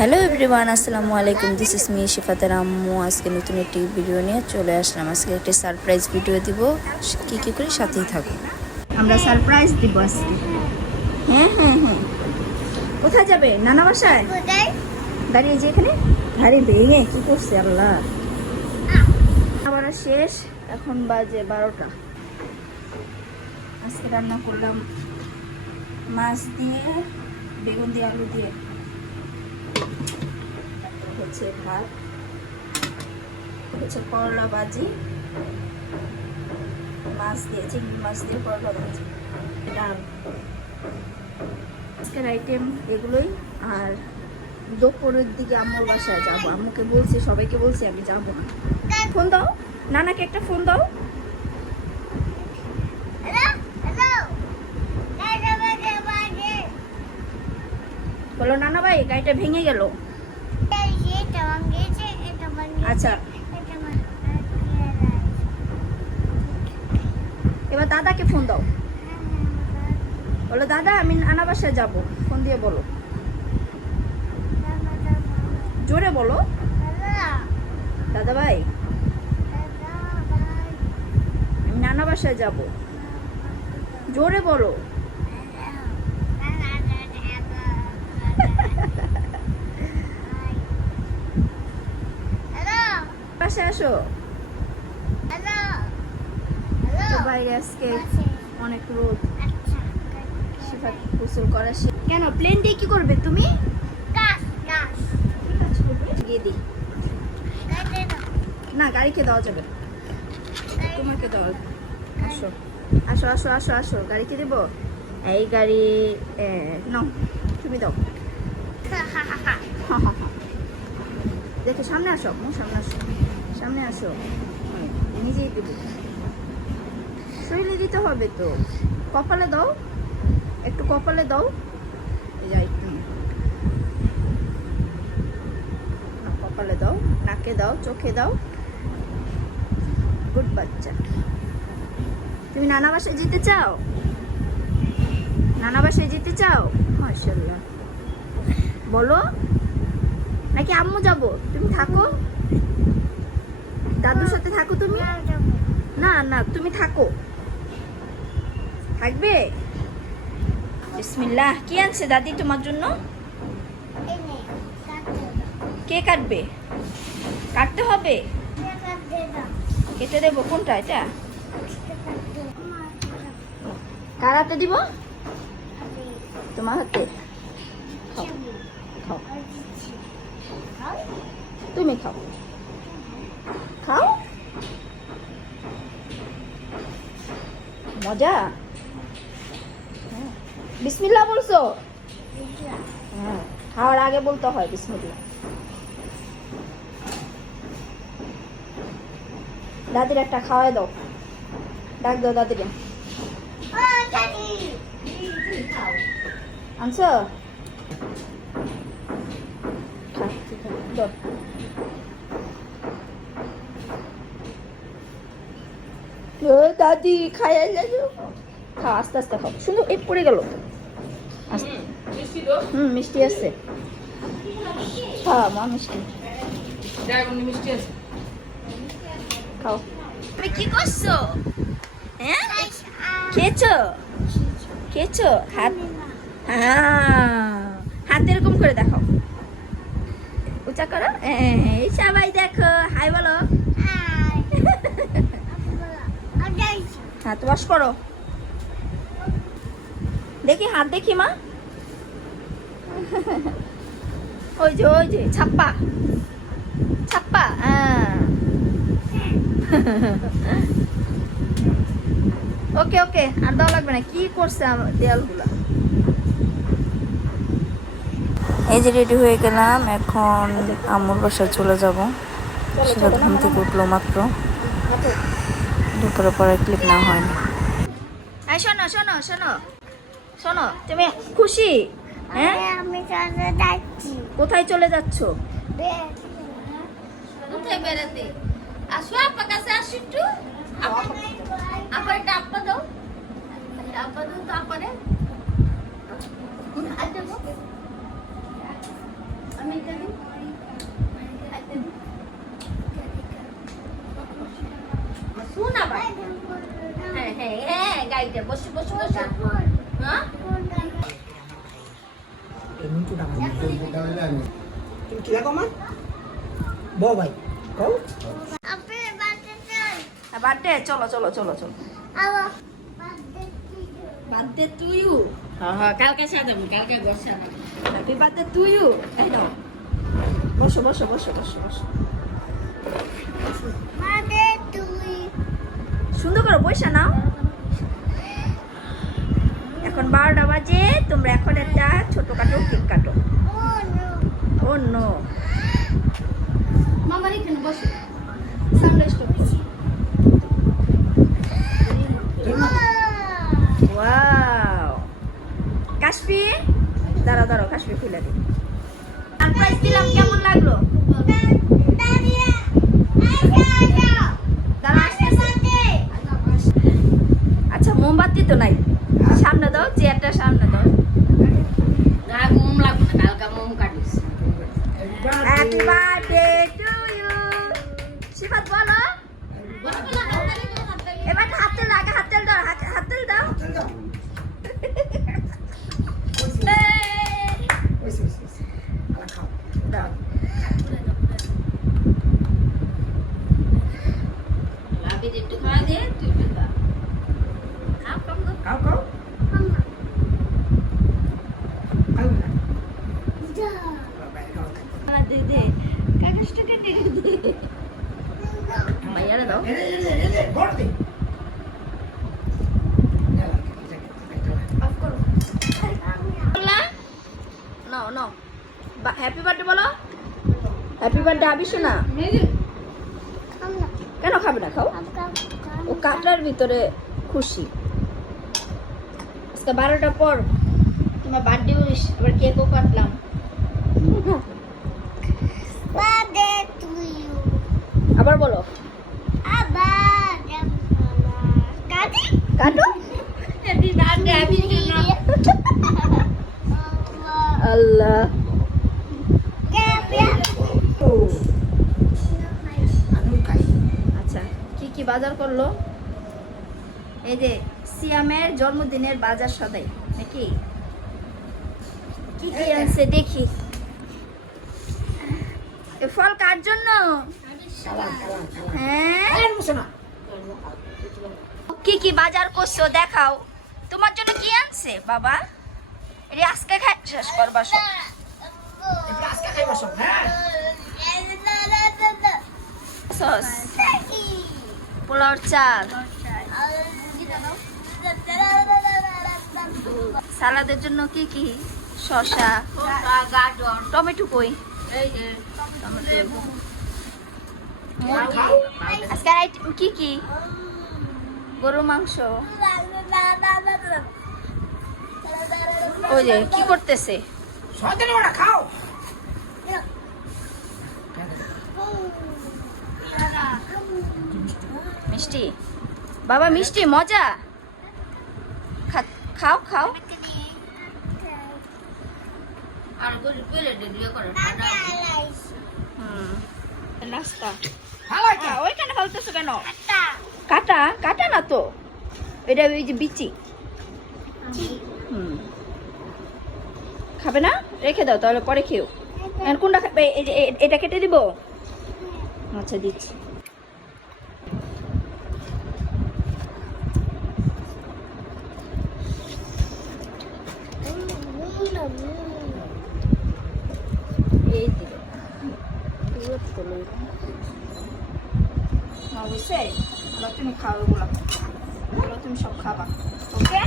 Hello everyone, আসসালামু আলাইকুম। This is me শিফাতের আম্মু। আজকে নতুন একটি ভিডিও নিয়ে চলে আসলাম। আজকে একটি সারপ্রাইজ ভিডিও দিব, কী করি সাথেই থাকুন। আমরা সারপ্রাইজ দিব আজকে। হ্যাঁ, কোথায় যাবে? নানা বাসায় দাঁড়িয়ে যে এখানে গাড়ি ভেঙে কী করছে আল্লাহ। আবার শেষ, এখন বাজে 12টা। আজকে রান্না করলাম মাছ দিয়ে, বেগুন দিয়ে, আলু দিয়ে, হচ্ছে ভাত, হচ্ছে করলা ভাজি, মাছ দিয়ে, চিংড়ি মাছ দিয়ে করলা ভাজি, ডাল। আজকের আইটেম এগুলোই। আর দুপুরের দিকে আম্মুর বাসায় যাবো। আম্মুকে বলছি, সবাইকে বলছি আমি যাবো না। ফোন দাও, নানাকে একটা ফোন দাও। বলো নানা ভাই, গাড়িটা ভেঙে গেল। আচ্ছা, এবার দাদাকে ফোন দাও। বলো দাদা, আমি নানা বাসায় যাবো। ফোন দিয়ে বলো, জোরে বলো। দাদা ভাই, আমি নানা বাসায় যাবো, জোরে বলো। বাসায় আসো। বাইরে আজকে অনেক রোদ। গোসল করা কেন? প্লেন দিয়ে কি করবে তুমি? গিয়ে দিই না, গাড়িকে দেওয়া যাবে, তোমাকে দেওয়া। আসো আসো আসো আসো আসো, গাড়িকে দেবো। এই গাড়ি নাও, তুমি দাও। দেখো সামনে আসো, সামনে আসো, সামনে আসো। নিজেই দেবো, শরীরে দিতে হবে তো। কপালে দাও, একটু কপালে দাও। কপালে দাও, নাকে দাও, চোখে দাও। গুড বাচ্চা। তুমি নানা বাসায় যেতে চাও? নানা বাসায় যেতে চাও? মাশাআল্লাহ। বলো, নাকি আম্মু যাবো? তুমি থাকো, দাদুর সাথে থাকো তুমি। না না, তুমি থাকো। থাকবে? বিসমিল্লাহ। কি আনছে দাদি তোমার জন্য? কে কাটবে? কাটতে হবে, কেটে দেবো। কোনটা? এটা কার হাতে দিব? তোমার হাতে। খাও, তুমি খাও, খাও। মজা। বিসমিল্লাহ বলছো? হ্যাঁ, খাওয়ার আগে বলতে হয় বিসমিল্লাহ। দাদির একটা খাওয়াই দাও, ডাক দাও দাদিরে। আনছো? দাদি খাইয়া যাও, খাও, আস্তে আস্তে খাও। শুধু এই পড়ে গেল। মিষ্টি আছে, খাও মা, মিষ্টি খাও। তুমি কি করছো? হ্যাঁ, খেয়েছো? খেয়েছো? হাত, হাত এরকম করে দেখাও, উঁচা করো। এই সবাই দেখো, হাই বলো। হাত ওয়াশ করো, দেখি হাত, দেখি মা। ওই যে ওই যে ছাপ্পা, ছাপ্পা। ওকে ওকে, আর দেওয়া লাগবে না। কি করছে আমার দেয়ালগুলা। এই যে রেডি হয়ে গেলাম, এখন আম্মুর বাসায় চলে যাব। সেটা ঘুম থেকে উঠলো মাত্র, দুপুরে পরে ক্লিপ না হয়নি। শোনো শোনো শোনো শোনো, তুমি খুশি? হ্যাঁ, আমি চলে যাচ্ছি। কোথায় চলে যাচ্ছ? কোথায় বেড়াতে? আসো আপা কাছে, আসো একটু। আপা একটা আপা দাও, আপা দাও তো। আপারে আমি এটা বসে বসে বসে হ্যাঁ তুমি কি লাগো মা বউ ভাই কও বার্থডে চলো চলো চলো চলো বার্থডে টু ইউ হ্যাঁ কালকে সাজাবো কালকে ঘর সাজাবো হ্যাপি বার্থডে টু ইউ এই নাও বসো বসো বসো বসো বসো সুন্দর করে পয়সা নাও এখন 12টা বাজে তোমরা এখন একটা ছোটখাটো কেক কাটো ও নো মামা এখানে বসো সামনে স্টপ ওয়াও কাশফি দাঁড়াও দাঁড়াও কাশফি খুলে দিই সারপ্রাইজ দিলাম কেমন লাগলো আচ্ছা মোমবাতি তো নাই সামনে দাও চেয়ারটা সামনে দাও মোম লাগবে না কালকা মোম কাটিস happy birthday to you Shifat বলো এবার হাতে লাগা হাতে দাও হাতে দাও দাও লাভি একটু খাওয়া দে তুই খা খাও খাও খাও দে দে কাগজটা কেটে দে ভাইয়ারে দাও বড় দে অফ করো নাও নাও হ্যাপি বার্থডে বলো হ্যাপি বার্থডে আবিস না কেন খাবে না খাও ও কাটার ভিতরে খুশি আজকে 12টার পর তোমার বার্থডে উইশ আবার কেকও কাটলাম আবার বলো কাটো আল্লাহ আচ্ছা কি কি বাজার করলো এই যে সিয়ামের জন্মদিনের বাজার সদাই নাকি কি কি আনছে দেখি এ ফল কার জন্য হ্যাঁ কি কি বাজার করছো দেখাও তোমার জন্য কি আনছে বাবা এটা আজকে শেষ করবা সব আজকে খাইবা সব হ্যাঁ সস পোলাওর চাল সালাদের জন্য কি কি শসা গাজর টমেটো কই আজকে কি কি গরুর মাংস ওই যে কি করতেছে সতেনে ওটা খাও মিষ্টি বাবা মিষ্টি মজা খাও খাও আর নাস্তা ওইখানে ফেলতেছো কেন কাটা কাটা না তো এটা ওই যে বিচি খাবে না রেখে দাও তাহলে পরে খেও কোনটা খাবে এটা কেটে দিব আচ্ছা দিচ্ছি এই দিল বুঝছে তুমি খাও এগুলো তুমি সব খাবা ওকে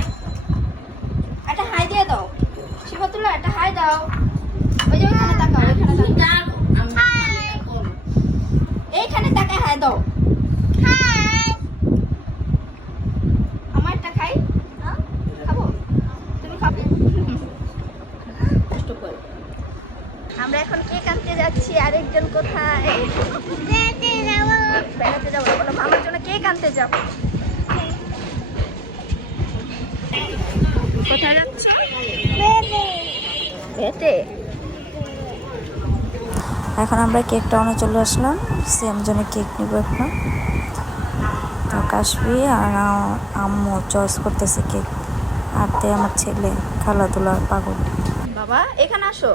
একটা হাই দিয়ে দাও শিবতুল্লাহ একটা হাই দাও ওই যে ওইখানে তাকাও এইখানে তাকায় হাই দাও আমারটা খাই খাবো তুমি খাবে কষ্ট করে আমরা এখন কেক আনতে যাচ্ছি আরেকজন কোথায় বেড়াতে যাবো বলো আমার জন্য কেক আনতে যাবো কোথায় যাচ্ছ হেঁটে এখন আমরা কেকটা অনে চলে আসলাম সেম জন্য কেক নিব এখন কাশবি আর আম্মু চয়েস করতেছে কেক, আর তে আমার ছেলে খেলাধুলার পাগল। বাবা এখানে আসো।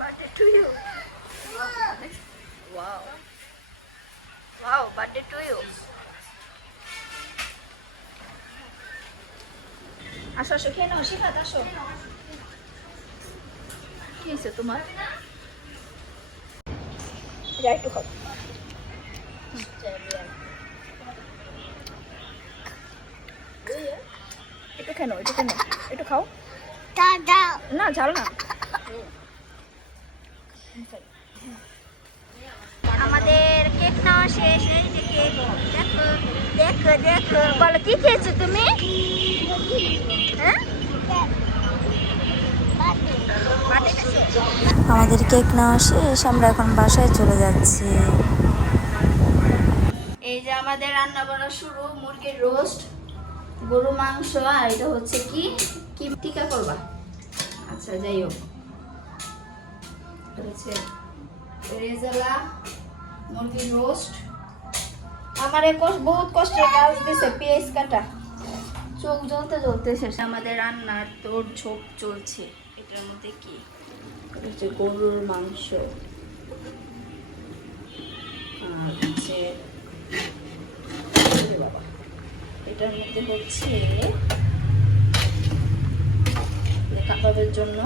Birthday to you. Wow. Wow, birthday to you. আসো আসো খেয়ে নাও, শিফাত আসো। কি হয়েছে তোমার? যা একটু খাও। একটু খেয়ে নাও, একটু খেয়ে নাও, একটু খাও। না ঝাল না। আমাদের কেক নেওয়া শেষ। এই যে কেক, দেখো দেখো দেখো। বলো কি খেয়েছো তুমি? হ্যাঁ, আমাদের কেক নেওয়া শেষ, আমরা এখন বাসায় চলে যাচ্ছি। এই যে আমাদের রান্না বান্না শুরু। মুরগির রোস্ট, গরু মাংস, আর এটা হচ্ছে কি কি টিকা করবা? আচ্ছা যাই হোক, এটা হচ্ছে রেজালা মুরগির রোস্ট। আমার বহুত কষ্টের কাজ দিছে, পেঁয়াজ কাটা, চোখ জ্বলতে জ্বলতে শেষ। আমাদের রান্নার তোর ঝোপ চলছে। এটার মধ্যে কি হচ্ছে? গরুর মাংস, আর হচ্ছে বাবা, এটার মধ্যে হচ্ছে কাবাবের জন্য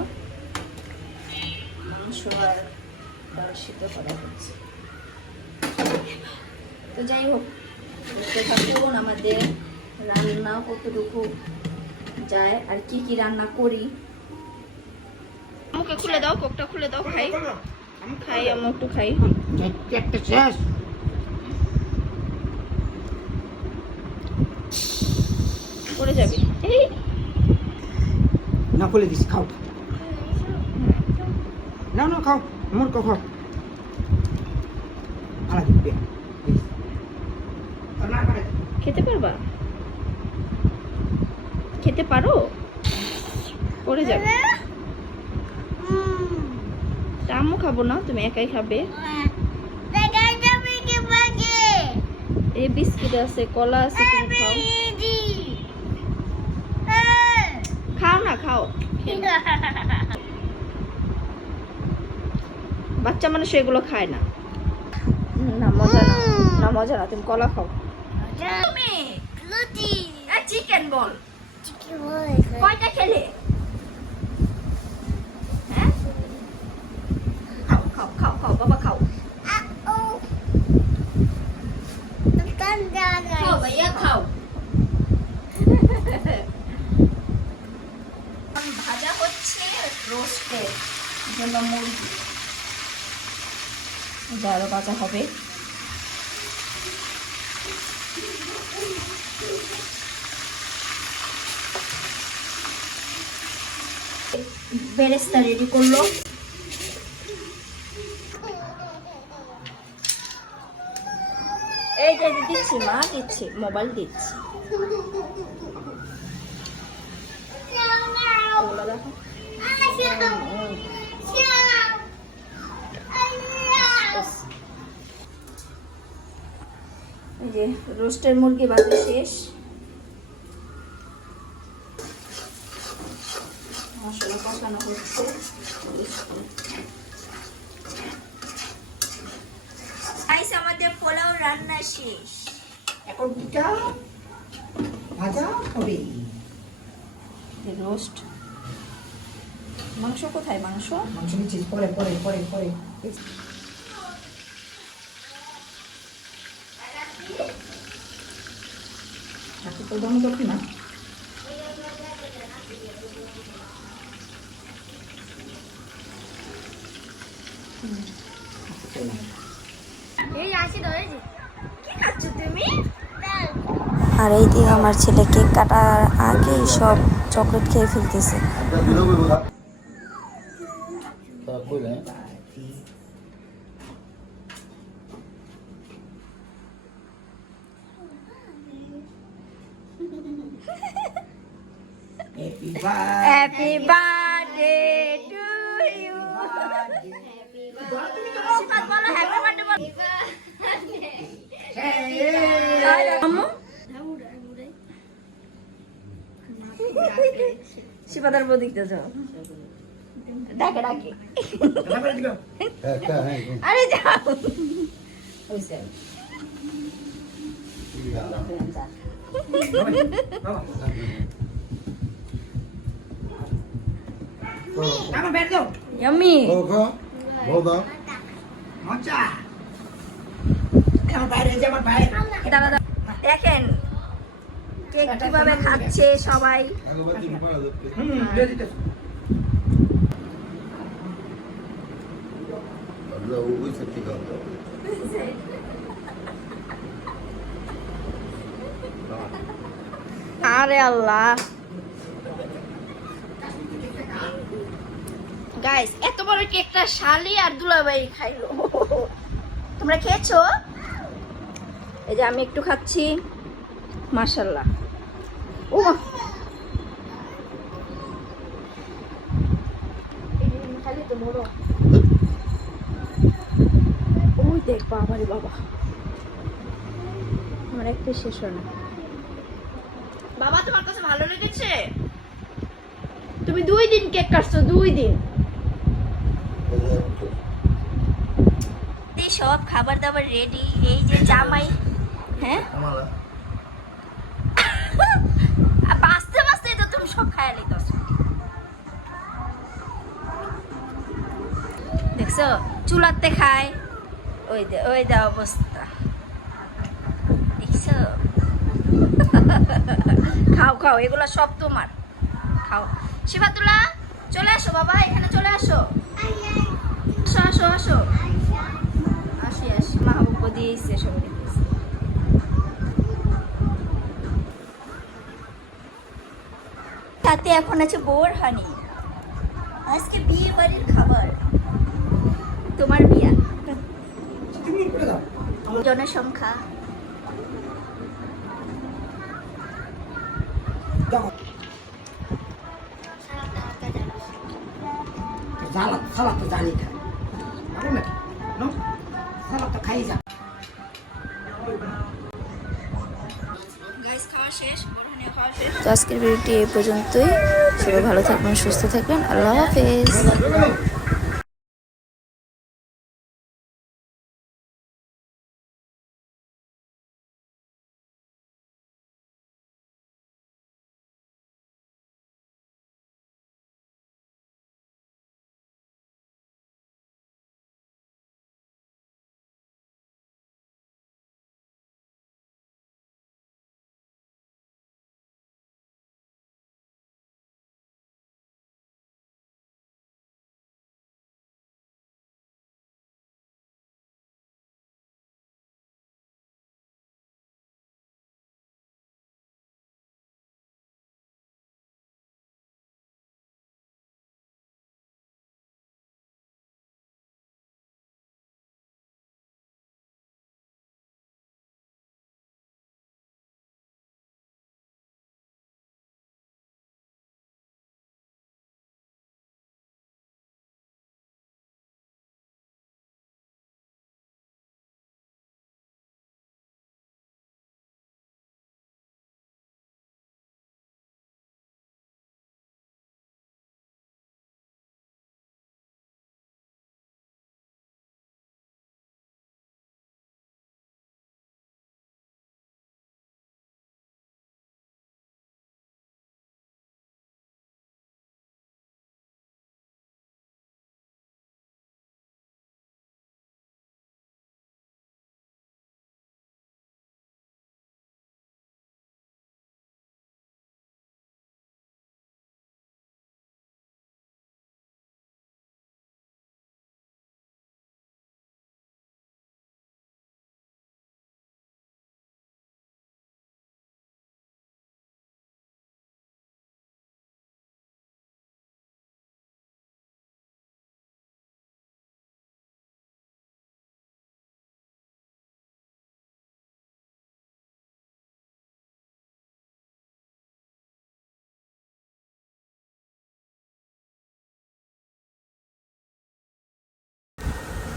মাংস আর ডাল সিদ্ধ করা হচ্ছে। তো যাই হোক, দেখতে থাকুন আমাদের রান্না কতটুকু যায় আর কি কি রান্না করি। মুখে খুলে দাও, কোকটা খুলে দাও, খাই খাই, আমি একটু খাই। শেষ পড়ে যাবে। এই না, খুলে দিছি, খাও। না না, খাও, মোর খাও। খেতে পারবা? খেতে পারো? পড়ে যাবে। তা আম্মু খাবো না, তুমি একাই খাবে। এই বিস্কিট আছে, কলা আছে, তুমি খাও। খাও না, খাও। বাচ্চা মানুষ এগুলো খায় না। না মজা না, না মজা না, তুমি কলা খাও। তুমি চিকেন বল কয়টা খেলে? হ্যাঁ, খাও খাও খাও খাও বাবা, খাও খাও ভাইয়া, খাও। ভাজা হচ্ছে রোস্টের জন্য মুরগি, আরো ভাজা হবে। বেরেস্তা রেডি করলো। এই যে দিচ্ছি মা, দিচ্ছি, মোবাইল দিচ্ছি। এই যে রোস্টের মুরগি ভাজা শেষ, মশলা কষানো হচ্ছে। আমাদের পোলাও রান্না শেষ, এখন পিঠা ভাজা হবে। রোস্ট। মাংস কোথায়? মাংস মাংস নিচ্ছি, পরে পরে পরে পরে। তো দম করছি না। এই আসি ধরে কি খাচ্ছ তুমি? আর এই দিকে আমার ছেলে কেক কাটার আগেই সব চকলেট খেয়ে ফেলতেছে। Happy birthday to you. Shifat বলো হ্যাপি বার্থডে বলো। আম্মু শিফাতের বউ দেখতে যাও, ডাকে ডাকে। আরে যাও আমার বের দাও ইয়াম্মি। মজা আমার বাইরে আমার বাইরে দাঁড়া দাঁড়া, দেখেন কেক কিভাবে খাচ্ছে সবাই। দিয়ে দিতে আরে আল্লাহ গাইস, এত বড় কেকটা শালি আর দুলাভাই খাইলো। তোমরা খেয়েছো? এই যে আমি একটু খাচ্ছি, মাশাআল্লাহ। ও খালি তো বড়, ওই দেখ বাবারে বাবা, আমার একটা শেষ হয় না। বাবা তোমার কাছে ভালো লেগেছে? তুমি 2 দিন কেক কাটছো, 2 দিন। সব খাবার দাবার রেডি। এই যে জামাই, হ্যাঁ বাঁচতে বাঁচতে তো তুমি সব খায়া লিখছো। দেখছো চুলাতে খায়, ওই দে অবস্থা দেখছো। খাও খাও, এগুলো সব তোমার, খাও। শিফাতুল্লাহ চলে আসো বাবা, এখানে চলে আসো, আসো আসো আসো, আসি আসি, মাহবুব দিয়েছে সবাই। সাথে এখন আছে বোর হানি, আজকে বিয়ে বাড়ির খাবার। তোমার বিয়া, তুমি করে দাও জনসংখ্যা দেখো সালাদ সালাদ তো জানি খাই এখন না নো সালাদ তো খাই যা গাইস খাওয়া শেষ, বোরহানিয়া খাওয়া শেষ। তো আজকের ভিডিওটি এই পর্যন্তই। সবাই ভালো থাকবেন, সুস্থ থাকবেন, আল্লাহ হাফেজ।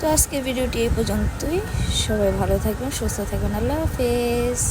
তো আজকে ভিডিওটি এই পর্যন্তই। সবাই ভালো থাকবেন, সুস্থ থাকবেন। আল্লাহ হাফেজ।